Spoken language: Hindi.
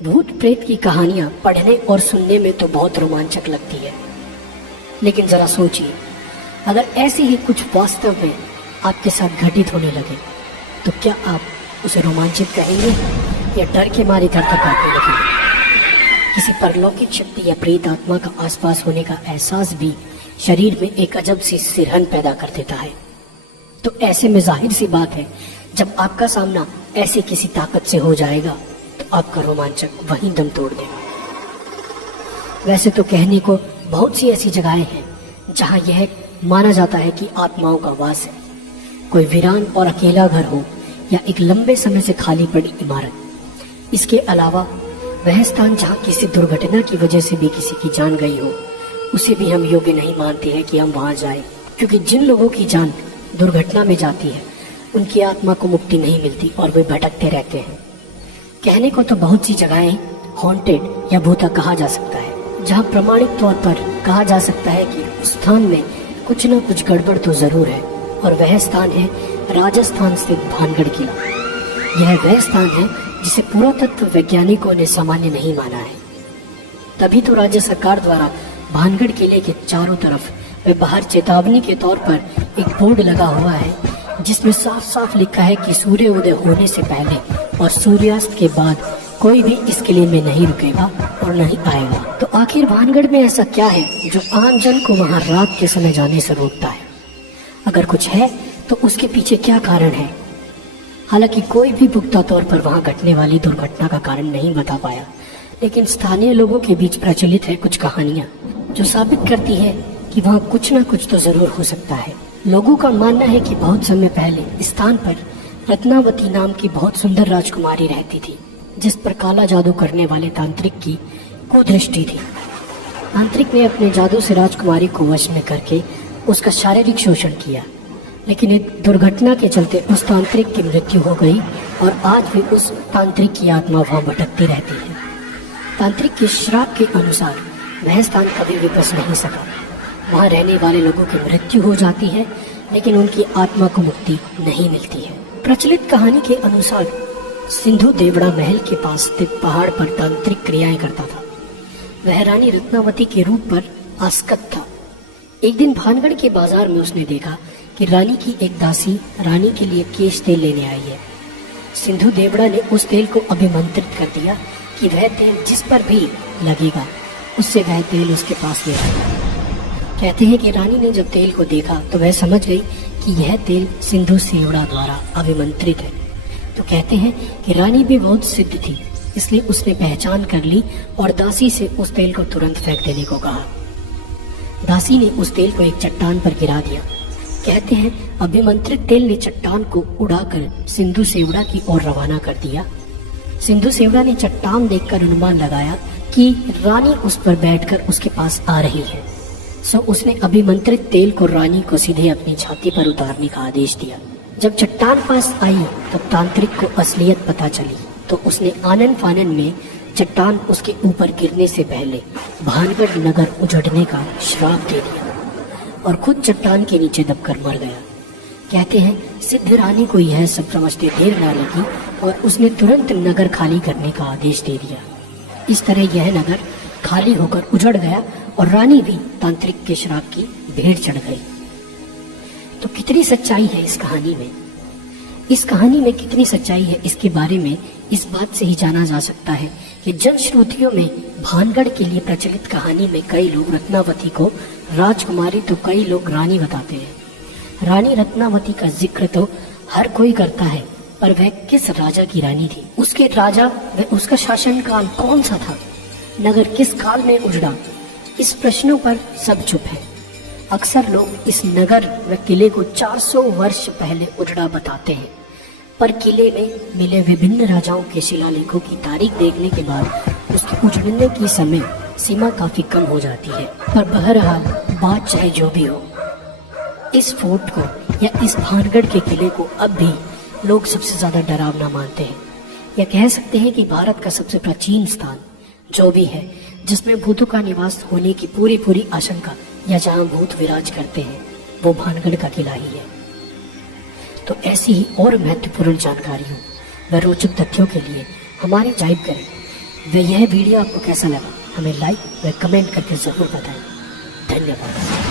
भूत प्रेत की कहानियां पढ़ने और सुनने में तो बहुत रोमांचक लगती है, लेकिन जरा सोचिए, अगर ऐसे ही कुछ वास्तव में आपके साथ घटित होने लगे तो क्या आप उसे रोमांचित कहेंगे या डर के मारे थरथराने लगेंगे? किसी परलौकिक शक्ति या प्रेत आत्मा का आसपास होने का एहसास भी शरीर में एक अजब सी सिरहन पैदा कर देता है। तो ऐसे में जाहिर सी बात है, जब आपका सामना ऐसी किसी ताकत से हो जाएगा तो आपका रोमांचक वहीं दम तोड़ देगा। वैसे तो कहने को बहुत सी ऐसी जगहें हैं जहां यह माना जाता है कि आत्माओं का वास है। कोई वीरान और अकेला घर हो या एक लंबे समय से खाली पड़ी इमारत। इसके अलावा वह स्थान जहां किसी दुर्घटना की वजह से भी किसी की जान गई हो, उसे भी हम योग्य नहीं मानते हैं कि हम वहां जाएं, क्योंकि जिन लोगों की जान दुर्घटना में जाती है उनकी आत्मा को मुक्ति नहीं मिलती और वे भटकते रहते हैं। कहने को तो बहुत सी जगहें हॉन्टेड या भूता कहा जा सकता है, जहां प्रमाणिक तौर पर कहा जा सकता है कि उस स्थान में कुछ न कुछ गड़बड़ तो जरूर है, और वह स्थान है राजस्थान स्थित भानगढ़ किला। यह वह स्थान है जिसे पुरातत्व वैज्ञानिकों ने सामान्य नहीं माना है। तभी तो राज्य सरकार द्वारा भानगढ़ किले के चारों तरफ व बाहर चेतावनी के तौर पर एक बोर्ड लगा हुआ है, जिसमें साफ साफ लिखा है कि सूर्य उदय होने से पहले और सूर्यास्त के बाद कोई भी इस किले में नहीं रुकेगा और नहीं आएगा। तो आखिर भानगढ़ में ऐसा क्या है जो आम जन को वहां रात के समय जाने से रोकता है? अगर कुछ है तो उसके पीछे क्या कारण है? हालांकि कोई भी पुख्ता तौर पर वहां घटने वाली दुर्घटना का कारण नहीं बता पाया, लेकिन स्थानीय लोगों के बीच प्रचलित है कुछ कहानियां जो साबित करती है कि वहां कुछ न कुछ तो जरूर हो सकता है। लोगों का मानना है कि बहुत समय पहले इस स्थान पर रत्नावती नाम की बहुत सुंदर राजकुमारी रहती थी, जिस पर काला जादू करने वाले तांत्रिक की कुदृष्टि थी। तांत्रिक ने अपने जादू से राजकुमारी को वश में करके उसका शारीरिक शोषण किया, लेकिन एक दुर्घटना के चलते उस तांत्रिक की मृत्यु हो गई और आज भी उस तांत्रिक की आत्मा वहां भटकती रहती है। तांत्रिक के श्राप के अनुसार वह स्थान कभी भी बच नहीं सका। वहां रहने वाले लोगों की मृत्यु हो जाती है, लेकिन उनकी आत्मा को मुक्ति नहीं मिलती है। प्रचलित कहानी के अनुसार सिंधु देवड़ा महल के पास स्थित पहाड़ पर तांत्रिक क्रियाएं करता था। वह रानी रत्नावती के रूप पर आसक्त था। एक दिन भानगढ़ के बाजार में उसने देखा कि रानी की एक दासी रानी के लिए केश तेल लेने आई है। सिंधु देवड़ा ने उस तेल को अभिमंत्रित कर दिया कि वह तेल जिस पर भी लगेगा उससे वह तेल उसके पास ले आएगा। कहते हैं कि रानी ने जब तेल को देखा तो वह समझ गई कि यह तेल सिंधु सेवड़ा द्वारा अभिमंत्रित है। तो कहते हैं कि रानी भी बहुत सिद्ध थी, इसलिए उसने पहचान कर ली और दासी से उस तेल को तुरंत फेंक देने को कहा। दासी ने उस तेल को एक चट्टान पर गिरा दिया। कहते हैं अभिमंत्रित तेल ने चट्टान को उड़ाकर सिंधु सेवड़ा की ओर रवाना कर दिया। सिंधु सेवड़ा ने चट्टान देखकर अनुमान लगाया कि रानी उस पर बैठकर उसके पास आ रही है। सो उसने अभिमंत्रित तेल को रानी को सीधे अपनी छाती पर उतारने का आदेश दिया। जब चट्टान पास आई तब तांत्रिक को असलियत पता चली, तो उसने आनन फानन में चट्टान उसके ऊपर गिरने से पहले भानगढ़ नगर उजड़ने का श्राप दे दिया और खुद चट्टान के नीचे दबकर मर गया। कहते हैं सिद्ध रानी को यह सब समझते देर न लगी और उसने तुरंत नगर खाली करने का आदेश दे दिया। इस तरह यह नगर खाली होकर उजड़ गया और रानी भी तांत्रिक के श्राप की भेंट चढ़ गई। तो कितनी सच्चाई है इस कहानी में? इस कहानी में कितनी सच्चाई है इसके बारे में इस बात से ही जाना जा सकता है कि जनश्रुतियों में भानगढ़ के लिए प्रचलित कहानी में कई लोग रत्नावती को राजकुमारी तो कई लोग रानी बताते हैं। रानी रत्नावती का जिक्र तो हर कोई करता है, पर वह किस राजा की रानी थी? उसके राजा व उसका शासनकाल कौन सा था? नगर किस काल में उजड़ा? इस प्रश्नों पर सब चुप है। अक्सर लोग इस नगर व किले को 400 वर्ष पहले उजड़ा बताते हैं, पर किले में मिले विभिन्न राजाओं के शिलालेखों की तारीख देखने के बाद उसके उजड़ने की समय सीमा काफी कम हो जाती है। पर बहरहाल बात चाहे जो भी हो, इस फोर्ट को या इस भानगढ़ के किले को अब भी लोग सबसे ज्यादा डरावना मानते हैं। या कह सकते हैं कि भारत का सबसे प्राचीन स्थान जो भी है, जिसमें भूतों का निवास होने की पूरी आशंका या जहां भूत विराज करते हैं, वो भानगढ़ का किला ही है। तो ऐसी ही और महत्वपूर्ण जानकारियों व रोचक तथ्यों के लिए हमारे जाइब करें व यह वीडियो आपको कैसा लगा हमें लाइक व कमेंट करके ज़रूर बताएं। धन्यवाद।